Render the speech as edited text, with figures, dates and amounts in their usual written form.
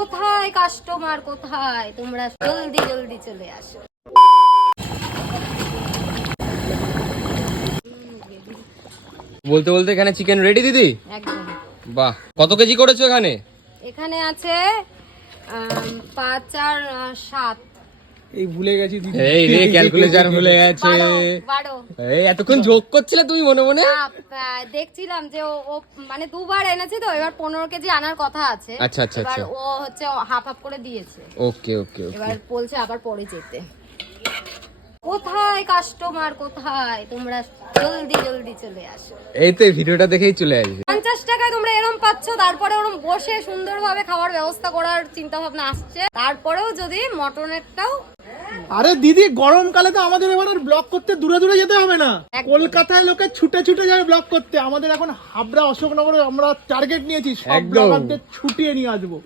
কোথায় কাস্টমার, কোথায় তোমরা? জলদি জলদি চলে আসো। বলতে বলতে এখানে চিকেন রেডি দিদি। একদম। বাহ, কত কেজি করেছো এখানে? এখানে আছে 5 আর 7। এই ভুলে গেছি দিদি। এই রে, ক্যালকুলেটর ভুলে গেছে। 12। এই এতক্ষণ যোগ করছিলে তুমি মনে মনে? দেখছিলাম যে ও মানে দুবার এনেছে তো, এবার 15 কেজি আনার কথা আছে। আচ্ছা আচ্ছা এবার আচ্ছা, ও হচ্ছে হাফ হাফ করে দিয়েছে। ওকে ওকে ওকে। এবার বলছে আবার পরে যেতে। কোথায় কাস্টমার, কোথায় তোমরা? জলদি জলদি চলে আসো। এই তো এই ভিডিওটা দেখেই চলে আসবে। 50 টাকায় তোমরা এরম পাচ্ছ, তারপরে ওরম বসে সুন্দরভাবে খাওয়ার ব্যবস্থা করার চিন্তা ভাবনা আসছে। তারপরেও যদি মটনেরটাও। আরে দিদি, গরমকালে তো আমাদের এবার আর ব্লগ করতে দূরে দূরে যেতে হবে না। একদম। কলকাতায় লোকে ছুটে ছুটে যাবে ব্লগ করতে, আমাদের এখন হাবড়া অশোকনগরে আমরা টার্গেট নিয়েছি, সব একদম। ব্লগারদের ছুটিয়ে নিয়ে আসবো।